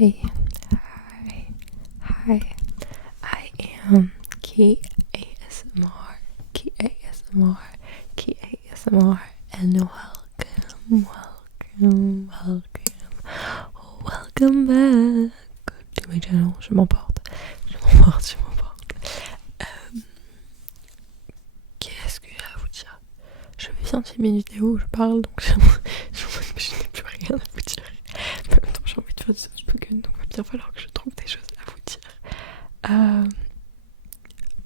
Hi, hi. I am KASMR, KASMR, KASMR, and welcome back to my channel. Je m'emporte. Qu'est-ce que j'ai à vous dire? Je fais 106 minutes vidéo où je parle, donc je n'ai plus rien à vous dire. En même temps, j'ai envie de faire du soft-spoken, donc il va bien falloir que je trouve des choses à vous dire. Un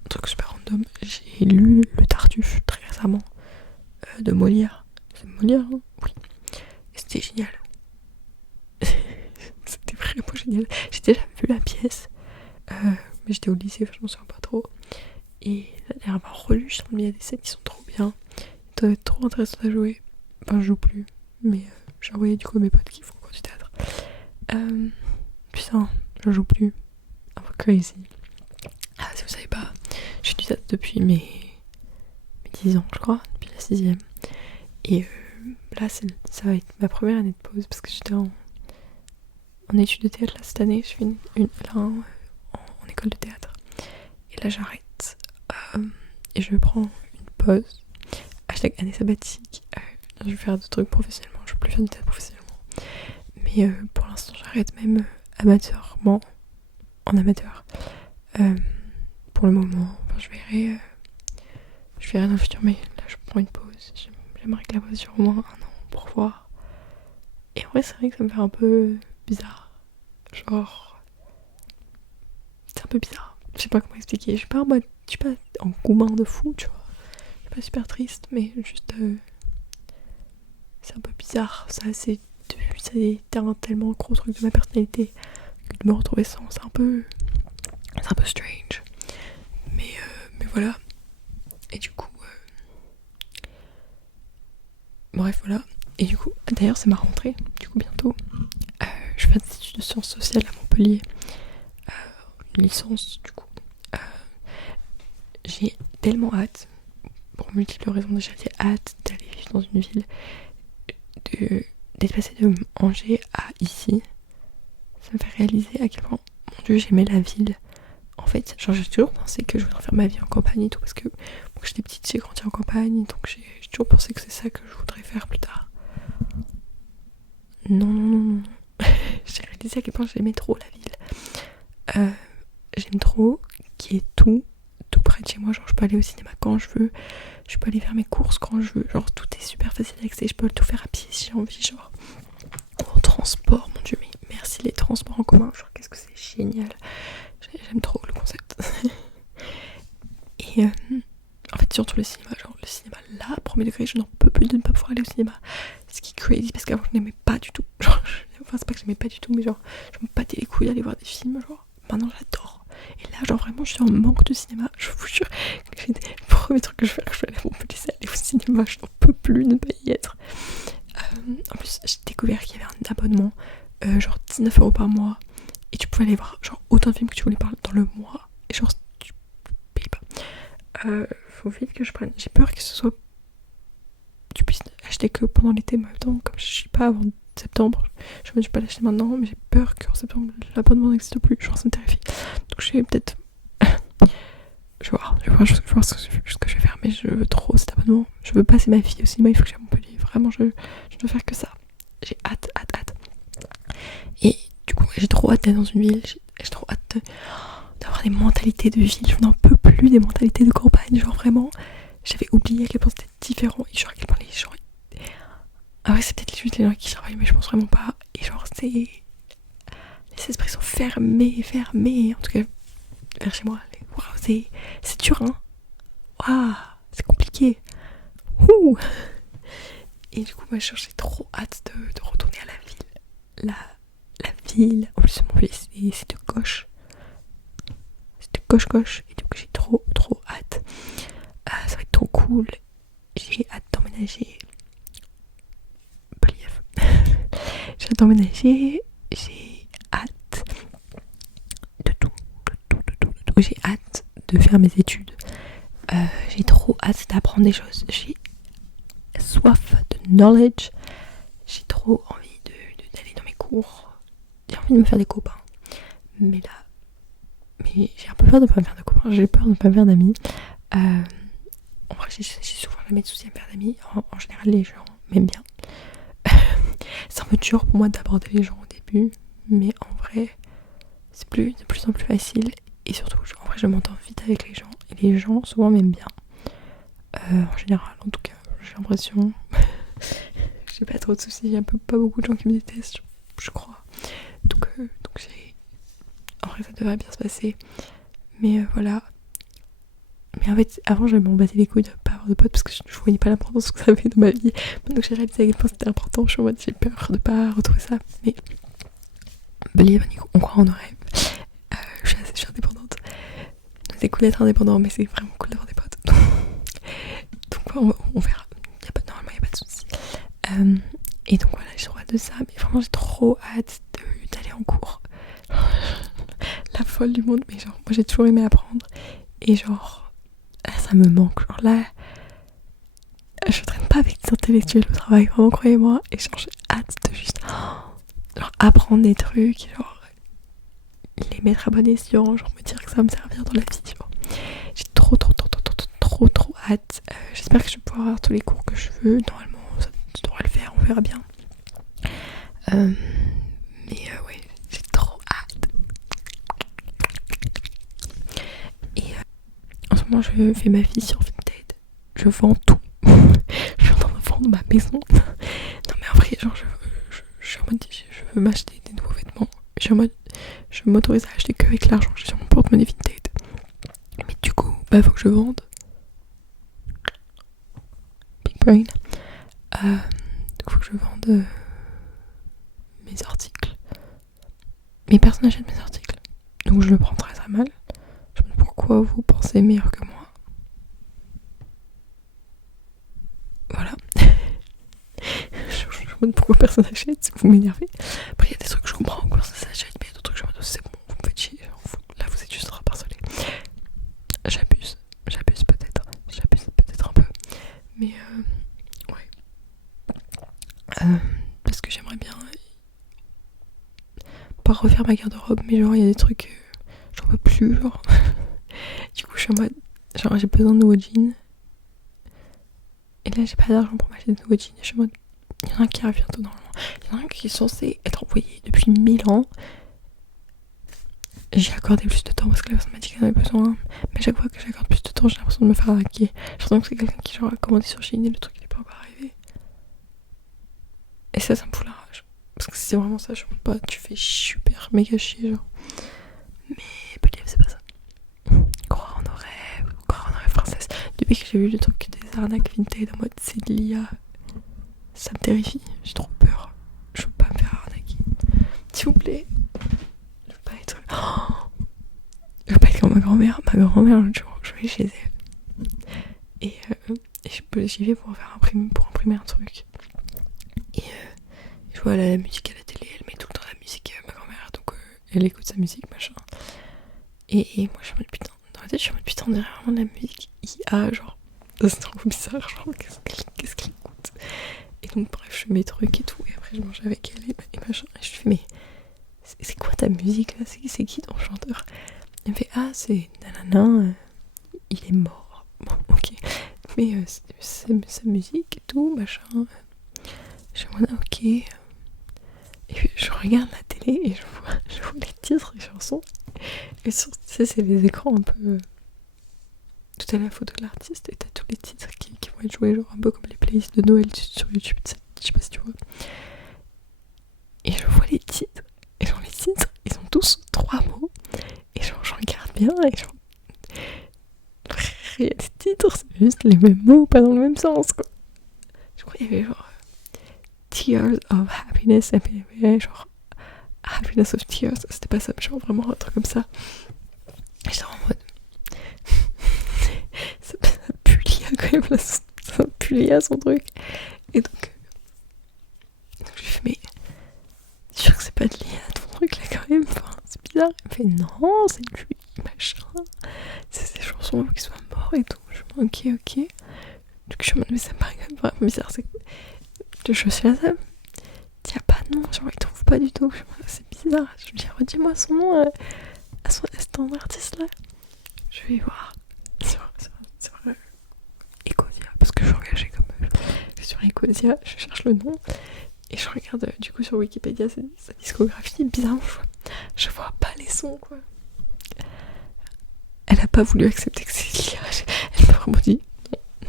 truc super random, j'ai lu Le Tartuffe très récemment de Molière. C'est Molière, hein? Oui. Et c'était génial. C'était vraiment génial. J'ai déjà vu la pièce, mais j'étais au lycée, je m'en souviens pas trop. Et la dernière fois relu, je trouve qu'il y a des scènes qui sont trop bien. Ça doit être trop intéressant à jouer. Enfin, je joue plus, mais j'ai envoyé du coup à mes potes qui font encore du théâtre. Putain, je joue plus. Un peu crazy. Ah, si vous savez pas, je fais du théâtre depuis mes 10 ans, je crois, depuis la 6ème. Et là, ça va être ma première année de pause parce que j'étais en études de théâtre là, cette année. Je fais en école de théâtre. Et là, j'arrête. Et je prends une pause. Hashtag année sabbatique. Je vais faire d'autres trucs professionnellement. Je ne veux plus faire du théâtre professionnellement. Mais pour l'instant, j'arrête même amateurement. En amateur. Pour le moment. Enfin, je verrai dans le futur. Mais là, je prends une pause. J'aimerais que la pause dure au moins 1 an pour voir. Et en vrai, c'est vrai que ça me fait un peu bizarre. Genre, c'est un peu bizarre. Je sais pas comment expliquer. Je suis pas en gourmand de fou, tu vois. Je suis pas super triste, mais juste c'est un peu bizarre. C'est un tellement gros truc de ma personnalité que de me retrouver sans, c'est un peu strange. Mais voilà. Et du coup, bref, voilà. Et du coup, d'ailleurs, c'est ma rentrée. Du coup, bientôt, je fais des études de sciences sociales à Montpellier. Une licence, du coup. J'ai tellement hâte, pour multiples raisons, déjà j'ai hâte d'aller vivre dans une ville, d'être passée de Angers à ici. Ça me fait réaliser à quel point, mon Dieu, j'aimais la ville. En fait, genre j'ai toujours pensé que je voudrais faire ma vie en campagne et tout, parce que quand j'étais petite, j'ai grandi en campagne, donc j'ai toujours pensé que c'est ça que je voudrais faire plus tard. Non. J'ai réalisé à quel point j'aimais trop la ville. J'aime trop qu'il y ait tout près de chez moi, genre je peux aller au cinéma quand je veux, je peux aller faire mes courses quand je veux, genre tout est super facile d'accès, je peux tout faire à pied si j'ai envie, genre en transport, mon Dieu, mais merci les transports en commun, genre qu'est-ce que c'est génial, j'aime trop le concept. Et en fait surtout le cinéma, genre le cinéma là, premier degré, je n'en peux plus de ne pas pouvoir aller au cinéma, ce qui est crazy parce qu'avant je n'aimais pas du tout, genre enfin c'est pas que j'aimais pas du tout, mais genre je me battais les couilles d'aller voir des films, genre maintenant j'adore. Et là, genre vraiment, je suis en manque de cinéma. Je vous jure que c'est le premier truc que je vais aller à Montpellier, c'est aller au cinéma. Je n'en peux plus ne pas y être. En plus, j'ai découvert qu'il y avait un abonnement, genre 19€ par mois. Et tu pouvais aller voir genre autant de films que tu voulais dans le mois. Et genre, tu payes pas. Faut vite que je prenne. J'ai peur que ce soit. Tu puisses acheter que pendant l'été, mais en même temps, comme je suis pas avant septembre, je me dis pas l'acheter maintenant, mais j'ai peur qu'en septembre l'abonnement n'existe plus, genre ça me terrifie. Donc je vais peut-être je vais voir ce que je vais faire, mais je veux trop cet abonnement. Je veux passer ma vie au cinéma, il faut que j'aille à Montpellier, vraiment je veux faire que ça. J'ai hâte. Et du coup j'ai trop hâte d'être dans une ville, j'ai trop hâte d'avoir des mentalités de ville, je n'en peux plus des mentalités de campagne, genre vraiment j'avais oublié à quel point c'était différent et genre à quel point les gens. Ah ouais, c'est peut-être juste les gens qui travaillent, mais je pense vraiment pas. Et genre, les esprits sont fermés. En tout cas, vers chez moi. Waouh, c'est dur, hein. Waouh, c'est compliqué. Ouh. Et du coup, moi, j'ai trop hâte de retourner à la ville. La ville. En plus, mon pays, c'est de gauche. C'est de gauche. Et du coup, j'ai trop hâte. Ça va être trop cool. J'ai hâte d'emménager. J'ai hâte d'emménager, j'ai hâte de tout. J'ai hâte de faire mes études. J'ai trop hâte d'apprendre des choses. J'ai soif de knowledge. J'ai trop envie d'aller dans mes cours. j'ai envie de me faire des copains. Mais là, j'ai un peu peur de pas me faire de copains, j'ai peur de ne pas me faire d'amis. En vrai, j'ai souvent jamais de soucis à me faire d'amis. En général, les gens m'aiment bien. C'est un peu dur pour moi d'aborder les gens au début, mais en vrai, c'est de plus en plus facile. Et surtout, en vrai, je m'entends vite avec les gens. Et les gens, souvent, m'aiment bien. En général, en tout cas, j'ai l'impression. J'ai pas trop de soucis. Il y a pas beaucoup de gens qui me détestent, je crois. Donc en vrai, ça devrait bien se passer. Mais voilà. Mais en fait, avant, j'avais m'embatté les couilles de pas avoir de potes parce que je voyais pas l'importance que ça avait dans ma vie. Donc j'ai réalisé à quel point c'était important. Je suis en mode, j'ai peur de pas retrouver ça. Mais believe on croit en nos rêves. Je suis indépendante. C'est cool d'être indépendant, mais c'est vraiment cool d'avoir des potes. Donc on verra. Normalement, il n'y a pas de soucis. Et donc voilà, j'ai trop hâte de ça. Mais vraiment, j'ai trop hâte d'aller en cours. La folle du monde. Mais genre, moi, j'ai toujours aimé apprendre. Et genre, là, ça me manque. Genre là, je traîne pas avec des intellectuels au travail, vraiment, croyez-moi. Et genre, j'ai hâte de juste genre, apprendre des trucs. Genre, les mettre à bon escient. Genre, me dire que ça va me servir dans la vie. Genre. J'ai trop hâte. J'espère que je vais pouvoir avoir tous les cours que je veux. Normalement, ça devrait le faire, on verra bien. Mais ouais, j'ai trop hâte. Et en ce moment, je fais ma vie sur Vinted. Je vends tout. Je suis en train de vendre ma maison. Non mais en vrai, genre, je suis en mode, je veux m'acheter des nouveaux vêtements. Je suis en mode, je m'autorise à acheter que avec l'argent que j'ai sur mon porte-monnaie Vinted. Mais du coup, faut que je vende. Big brain. Donc faut que je vende mes articles. Mais personne n'achète mes articles. Donc je le prends très très mal. Je me demande pourquoi vous pensez meilleur que moi. Voilà. Je me demande pourquoi personne n'achète, vous m'énervez. Après il y a des trucs que je comprends comment ça s'achète, mais il y a d'autres trucs que je me dis c'est bon, vous me faites chier. Là vous êtes juste harcelé. J'abuse peut-être un peu. Mais ouais. Parce que j'aimerais bien pas refaire ma garde-robe, mais genre il y a des trucs j'en peux plus, genre. Du coup je suis en mode genre j'ai besoin de nouveaux jeans et là j'ai pas d'argent pour m'acheter de nouveaux jeans. Je suis en mode il y en a un qui arrive bientôt normalement, il y en a un qui est censé être envoyé depuis 1000 ans. J'ai accordé plus de temps parce que la personne m'a dit qu'elle en avait besoin, mais à chaque fois que j'accorde plus de temps j'ai l'impression de me faire arnaquer. J'ai l'impression que c'est quelqu'un qui genre a commandé sur Shein et le truc il est pas encore arrivé. Et ça me fout la rage. Parce que c'est vraiment ça, je ne pas, tu fais super méga chier genre. Mais peut-être c'est pas ça. Croire en nos rêves françaises. Depuis que j'ai vu le truc des arnaques Vinted en mode c'est de l'IA, ça me terrifie, j'ai trop peur. Je veux pas me faire arnaquer. S'il vous plaît. Je veux pas être... Je veux pas être comme ma grand-mère. Ma grand-mère, l'autre jour, je vais chez elle. Et j'y vais pour imprimer un truc. Et je vois la musique à la télé, elle met tout le temps la musique ma grand-mère, donc elle écoute sa musique, machin. Et moi je suis en mode putain, dans la tête je suis en mode putain, on dirait vraiment de la musique IA, genre. C'est trop bizarre, genre qu'est-ce qu'elle écoute. Et donc bref, je fais mes trucs et tout, et après je mange avec elle et machin. Et je lui fais mais c'est quoi ta musique là, c'est qui ton chanteur? Elle me fait ah c'est nanana, il est mort. Bon ok, mais c'est sa musique et tout, machin. Je suis en mode ok. Et puis je regarde la télé et je vois les titres des chansons. Et sur, tu sais, c'est des écrans un peu. Tout à la photo de l'artiste et t'as tous les titres qui vont être joués, genre un peu comme les playlists de Noël sur YouTube. Je sais pas si tu vois. Et je vois les titres. Et genre les titres, ils ont tous 3 mots. Et genre je regarde bien et genre. Les titres, c'est juste les mêmes mots, pas dans le même sens quoi. Je crois qu'il y avait genre. Tears of Happiness, et puis genre Happiness of Tears, c'était pas ça, mais genre vraiment un truc comme ça. Et j'étais en mode ça pue l'IA quand même, là, ça pue l'IA son truc. Et donc je lui fais mais je suis sûr que c'est pas de l'IA ton truc là quand même, enfin, c'est bizarre. Il me fait non, c'est lui, machin, c'est des chansons qui soient morts et tout. Je me dis ok. Donc je me demande mais ça me paraît quand même vraiment bizarre, je suis là, ça. Y'a pas de nom, genre ils trouvent pas du tout. C'est bizarre. bizarre. Je me dis, redis-moi son nom, à son artiste là. Je vais voir sur Ecosia, parce que je suis engagée comme sur Ecosia, je cherche le nom et je regarde du coup sur Wikipédia sa discographie. Bizarrement, je vois pas les sons quoi. Elle a pas voulu accepter que c'est l'IA. Elle m'a vraiment dit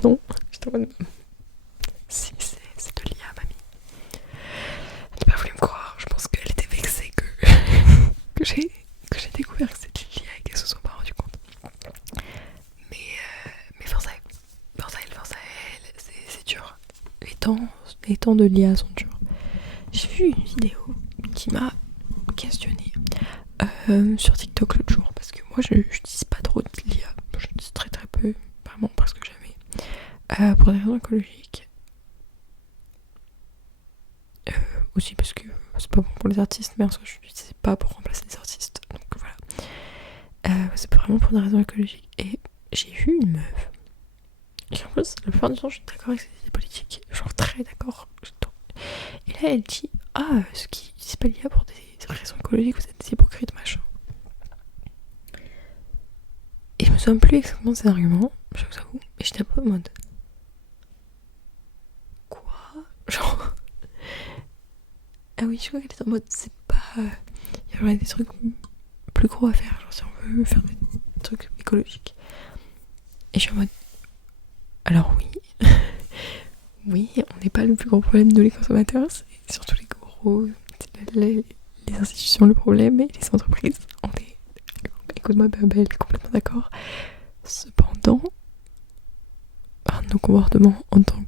non. J'étais en mode si c'est de l'IA, mamie. Elle n'a pas voulu me croire. Je pense qu'elle était vexée que j'ai découvert que c'était de l'IA et qu'elle se soit pas rendu compte. Mais force à elle, c'est dur. Les temps de l'IA sont durs. J'ai vu une vidéo qui m'a questionnée sur TikTok l'autre jour, parce que moi je n'utilise pas trop de l'IA, je l'utilise très très peu, vraiment presque jamais, pour des raisons écologiques. Aussi parce que c'est pas bon pour les artistes, mais en soi je l'utilise pas pour remplacer les artistes, donc voilà. C'est vraiment pour des raisons écologiques. Et j'ai vu une meuf, et en plus la plupart du temps je suis d'accord avec ses idées politiques, genre très d'accord. Et là elle dit ceux qui utilisent pas l'IA pour des raisons écologiques, vous êtes des hypocrites machin. Et je me souviens plus exactement de ces arguments, je vous avoue, mais j'étais un peu en mode quoi, genre ah oui, je crois qu'elle était en mode c'est pas il y aurait des trucs plus gros à faire, genre si on veut faire des trucs écologiques. Et je suis en mode alors oui oui, on n'est pas le plus gros problème de les consommateurs, c'est surtout les gros les institutions le problème et les entreprises. On est écoute-moi Babel, complètement d'accord. Cependant nos comportements en tant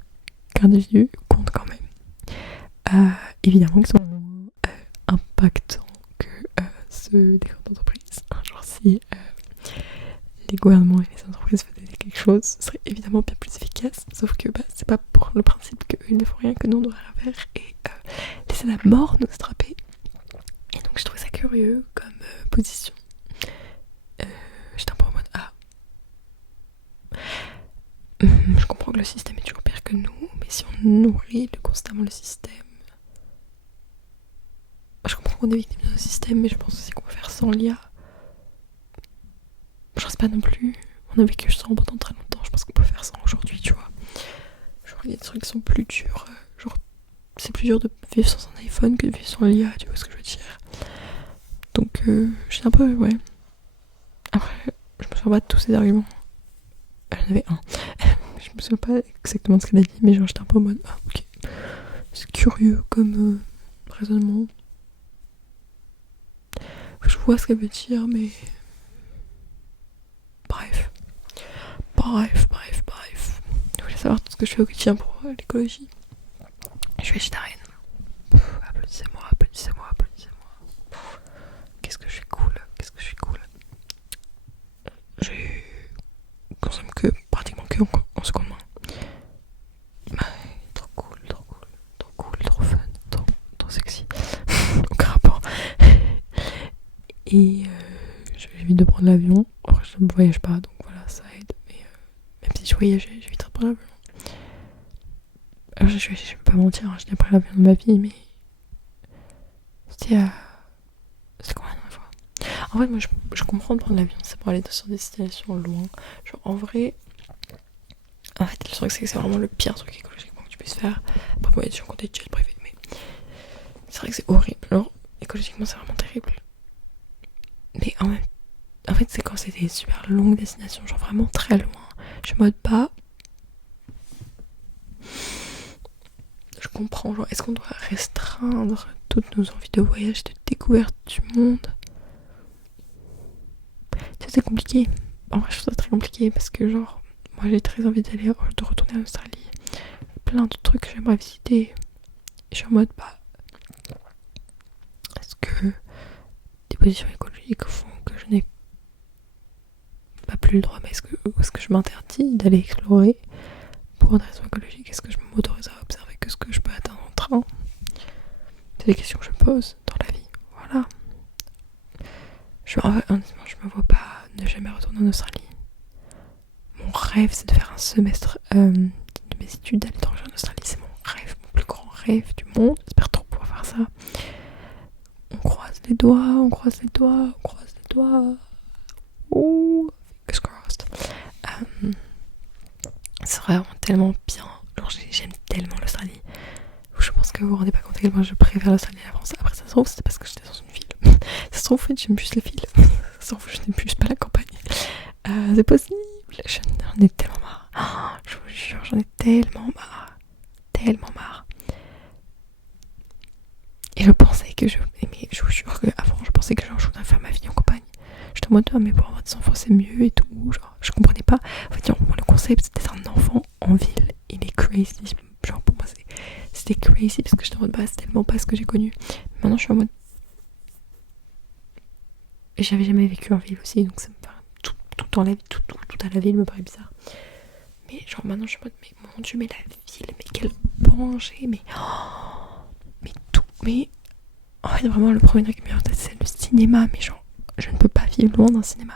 qu'individus comptent quand même. Évidemment qu'ils sont moins impactants que ceux des grandes entreprises. Genre si les gouvernements et les entreprises faisaient quelque chose, ce serait évidemment bien plus efficace. Sauf que c'est pas pour le principe qu'ils ne font rien que nous on devrait la faire et laisser la mort nous attraper. Et donc je trouvais ça curieux comme position. J'étais un peu en mode je comprends que le système est toujours pire que nous, mais si on nourrit constamment le système, je comprends qu'on est victime de nos systèmes, mais je pense aussi qu'on peut faire sans l'IA. Je sais pas non plus, on a vécu sans pendant très longtemps, je pense qu'on peut faire sans aujourd'hui, tu vois. Genre il y a des trucs qui sont plus durs, genre c'est plus dur de vivre sans un iPhone que de vivre sans l'IA, tu vois ce que je veux dire. Donc j'étais un peu, ouais. Après, je me souviens pas de tous ces arguments. J'en avais un. Je me souviens pas exactement de ce qu'elle a dit, mais genre j'étais un peu en mode ok. C'est curieux comme raisonnement. Je vois ce qu'elle veut dire, mais bref. Je voulais savoir tout ce que je fais au quotidien pour l'écologie. Je vais chez Darren. Applaudissez-moi. Qu'est-ce que je suis cool. Je consomme pratiquement que en seconde main. Trop cool, trop fun, trop sexy. Aucun rapport. Et j'évite de prendre l'avion. Alors, je ne voyage pas, donc voilà, ça aide. Mais même si je voyageais, j'éviterais de prendre l'avion. Alors, je vais pas mentir, j'ai pris l'avion de ma vie, mais c'était combien de fois. En fait, moi, je comprends de prendre l'avion, c'est pour aller sur des destinations loin. Genre, en vrai, le truc, c'est que c'est vraiment le pire truc écologiquement que tu puisses faire. Après, moi, il y a des gens qui ont des jets privés, mais c'est vrai que c'est horrible. Genre, écologiquement, c'est vraiment terrible. Mais en fait, c'est quand c'est des super longues destinations, genre vraiment très loin. Je suis en mode pas. Je comprends, genre, est-ce qu'on doit restreindre toutes nos envies de voyage, de découverte du monde? C'est compliqué. En vrai, je trouve ça très compliqué parce que, genre, moi j'ai très envie de retourner en Australie. Plein de trucs que j'aimerais visiter. Et je suis en mode, est-ce que des positions écologiques font que je n'ai pas plus le droit, mais est-ce que je m'interdis d'aller explorer pour des raisons écologiques? Est-ce que je m'autorise à observer que ce que je peux atteindre en train? C'est des questions que je me pose dans la vie. Voilà. Honnêtement, je me vois pas ne jamais retourner en Australie. Mon rêve, c'est de faire un semestre de mes études, d'aller dans en Australie. C'est mon rêve, mon plus grand rêve du monde. J'espère trop pouvoir faire ça. On croise les doigts, on croise les doigts, on croise les doigts. Ouh, fingers crossed. C'est vraiment tellement bien. Genre, j'aime tellement l'Australie. Je pense que vous vous rendez pas compte à quel point je préfère l'Australie à la France. Après, ça se trouve, c'est parce que j'étais dans une ville. Ça se trouve, en fait, j'aime juste les villes. Ça se trouve, je n'aime juste pas la campagne. C'est possible. J'en ai tellement marre. Oh, je vous jure, j'en ai tellement marre. Tellement marre. Et je pensais que mais je vous jure qu'avant, je pensais que genre, je voudrais faire ma vie en campagne. J'étais en mode, mais pour avoir des enfants, c'est mieux et tout. Genre, je comprenais pas. En fait, genre, le concept d'être un enfant en ville, il est crazy. Genre, pour moi, c'était crazy parce que j'étais en mode, c'est tellement pas ce que j'ai connu. Maintenant, je suis en mode. Et j'avais jamais vécu en ville aussi, donc ça me paraît. Tout dans la vie, tout à la ville me paraît bizarre. Mais genre, maintenant, je suis en mode, mais mon Dieu, mais la ville, mais quel danger, mais. Mais tout, mais. En fait, vraiment, le premier truc qui me vient en tête, c'est le cinéma, mais genre. Je ne peux pas vivre loin d'un cinéma.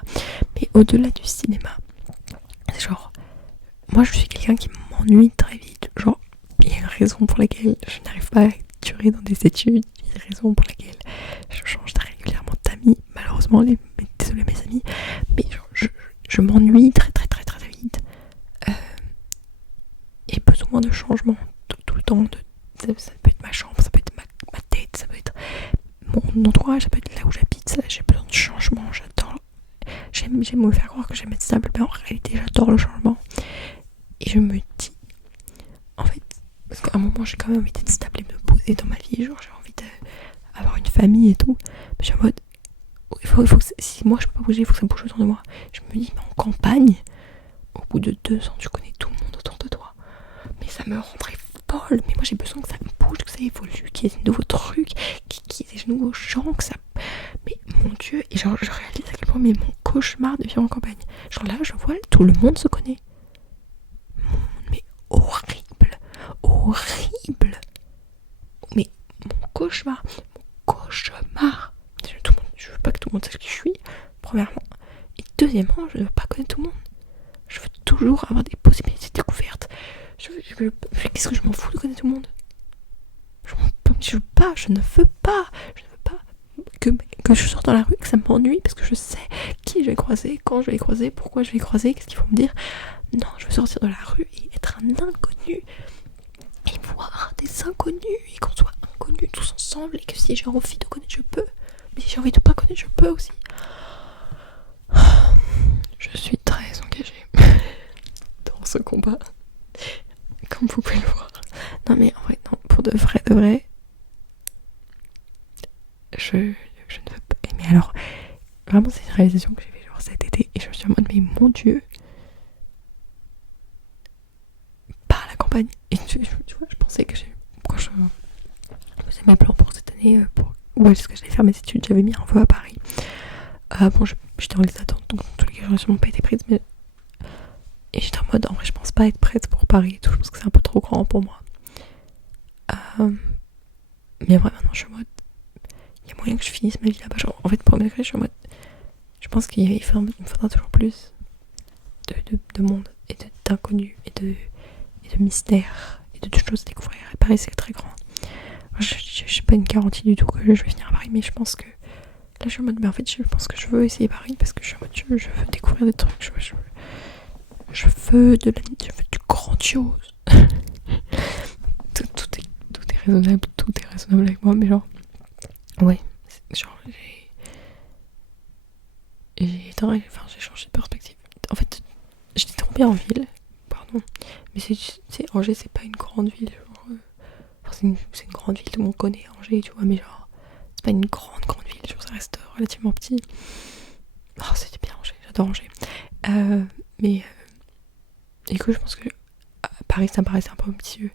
Mais au-delà du cinéma, c'est genre, moi je suis quelqu'un qui m'ennuie très vite. Genre, il y a une raison pour laquelle je n'arrive pas à durer dans des études. Il y a une raison pour laquelle je change régulièrement d'amis. Malheureusement, désolé mes amis, mais genre, je m'ennuie très vite. Et besoin de changement tout le temps. Ça peut être ma chambre, ça peut être ma tête, ça peut être mon entourage, ça peut être là où j'habite. J'ai besoin de changement, j'adore. J'aime me faire croire que j'aime être stable, mais en réalité j'adore le changement. Et je me dis, en fait, parce qu'à un moment j'ai quand même envie d'être stable et me poser dans ma vie, genre j'ai envie d'avoir une famille et tout, mais j'ai en mode, il faut que si moi je peux pas bouger, il faut que ça bouge autour de moi. Je me dis, mais en campagne, au bout de 2 ans tu connais tout le monde autour de toi, mais ça me rendrait folle. Mais moi j'ai besoin que ça me bouge, que ça évolue, qu'il y ait de nouveaux trucs, qu'il y ait de nouveaux gens, que ça. Mais mon Dieu, et genre je réalise à quel point mais mon cauchemar de vivre en campagne. Genre là je vois tout le monde se connaît. Mais horrible. Mais mon cauchemar. Je veux pas que tout le monde sache qui je suis, premièrement. Et deuxièmement, je ne veux pas connaître tout le monde. Je veux toujours avoir des possibilités de découverte. Qu'est-ce que je m'en fous de connaître tout le monde? Je ne veux pas que je sorte dans la rue, que ça m'ennuie parce que je sais qui je vais croiser, quand je vais les croiser, pourquoi je vais les croiser, qu'est-ce qu'ils vont me dire. Non, je veux sortir de la rue et être un inconnu et voir des inconnus et qu'on soit inconnus tous ensemble et que si j'ai envie de connaître, je peux. Mais si j'ai envie de pas connaître, je peux aussi. Je suis très engagée dans ce combat, comme vous pouvez le voir. Non mais en vrai, non, pour de vrai, je ne veux pas. Mais alors, vraiment c'est une réalisation que j'ai fait genre cet été et je me suis en mode mais mon Dieu, pas à la campagne. Et tu vois, je pensais que quand je faisais mes plans pour cette année, où est-ce que j'allais faire mes études, j'avais mis un vœu à Paris. Bon, j'étais en liste d'attente, donc dans tous les cas j'aurais sûrement pas été prise, mais et j'étais en mode en vrai je pense pas être prête pour Paris et tout, je pense que c'est un peu trop grand pour moi. Mais en vrai maintenant je suis en mode il y a moyen que je finisse ma vie là-bas. Genre, en fait, pour je suis en mode. Je pense qu'il me faudra toujours plus de monde et d'inconnus et de mystères et de choses à découvrir. Et Paris, c'est très grand. Je n'ai pas une garantie du tout que je vais finir à Paris, mais je pense que. Là, je suis en mode. Mais en fait, je pense que je veux essayer Paris parce que je suis en mode. Je veux découvrir des trucs. Je veux du grandiose. tout est raisonnable. Tout est raisonnable avec moi, mais genre. Ouais, genre j'ai changé de perspective. En fait, j'étais trop bien en ville, pardon, mais Angers, c'est pas une grande ville, genre, c'est une grande ville, tout le monde connaît Angers, tu vois, mais genre, c'est pas une grande ville, genre, ça reste relativement petit. Oh, c'était bien Angers, j'adore Angers. Mais, écoute, je pense que Paris, ça me paraissait un peu petit.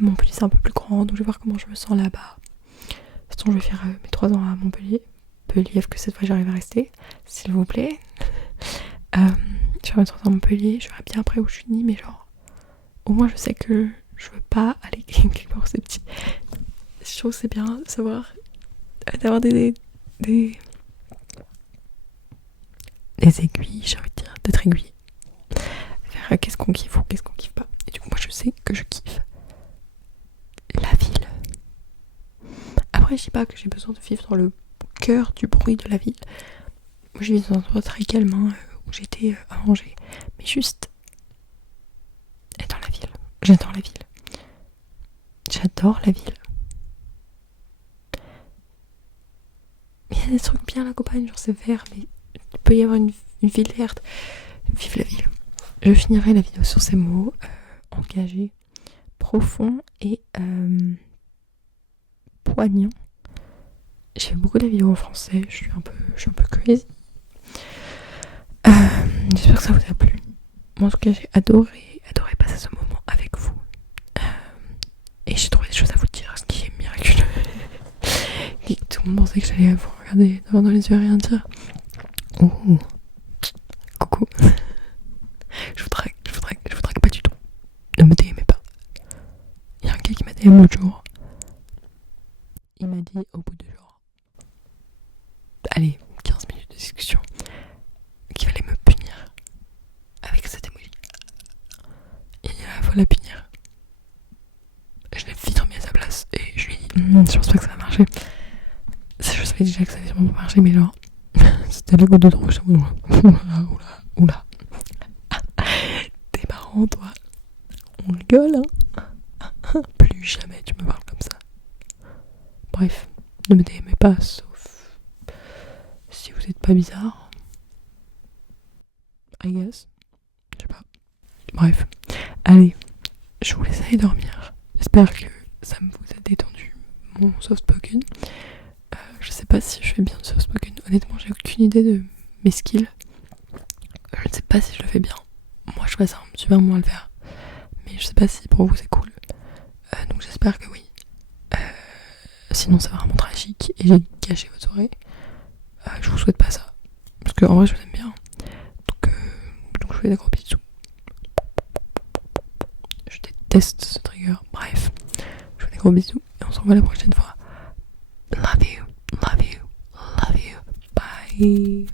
Montpellier, c'est un peu plus grand, donc je vais voir comment je me sens là-bas. De toute façon, je vais faire mes 3 ans à Montpellier. Que cette fois j'arrive à rester, s'il vous plaît. Je vais mes 3 ans à Montpellier, je verrai bien après où je finis, mais genre, au moins je sais que je veux pas aller quelque part où c'est petit. Je trouve que c'est bien de savoir, d'avoir des aiguilles, j'ai envie de dire, d'être aiguillé. Faire qu'est-ce qu'on kiffe ou qu'est-ce qu'on kiffe pas. Et du coup, moi je sais que je kiffe la ville. Après, après, je dis pas que j'ai besoin de vivre dans le cœur du bruit de la ville. Moi, je vis dans un endroit très calme, hein, où j'étais à Angers. Mais juste être dans la ville. J'adore la ville. J'adore la ville. Mais il y a des trucs bien à la campagne, genre c'est vert, mais il peut y avoir une ville verte. Vive la ville. Je finirai la vidéo sur ces mots engagés, profonds et poignants. J'ai fait beaucoup de vidéos en français, je suis un peu crazy. J'espère que ça vous a plu. Moi en tout cas j'ai adoré passer ce moment avec vous. Et j'ai trouvé des choses à vous dire, ce qui est miraculeux. Et tout le monde pensait que j'allais vous regarder dans les yeux et rien dire. Ouh. Coucou. Je vous drague pas du tout. Ne me DMez pas. Il y a un gars qui m'a DM l'autre jour. Il m'a dit au bout de genre 15 minutes de discussion qu'il fallait me punir avec cette emoji. Et il faut la punir. Je l'ai vite remis à sa place et je lui ai dit je pense pas que ça va marcher. Je savais déjà que ça allait sûrement pas marcher, mais genre c'était la goutte de trop. Oula. T'es marrant toi. On rigole hein. Plus jamais tu me parles comme ça. Bref, ne me DMez pas sauf si vous êtes pas bizarre. I guess. Je sais pas. Bref. Allez, je vous laisse aller dormir. J'espère que ça vous a détendu mon soft spoken. Je sais pas si je fais bien de soft spoken. Honnêtement, j'ai aucune idée de mes skills. Je ne sais pas si je le fais bien. Moi, je passe un super moment à le faire. Mais je sais pas si pour vous c'est cool. Donc j'espère que oui. Sinon, c'est vraiment tragique et j'ai gâché votre soirée. Je vous souhaite pas ça. Parce que en vrai, je vous aime bien. Donc je vous fais des gros bisous. Je déteste ce trigger. Bref, je vous fais des gros bisous et on se revoit la prochaine fois. Love you. Bye.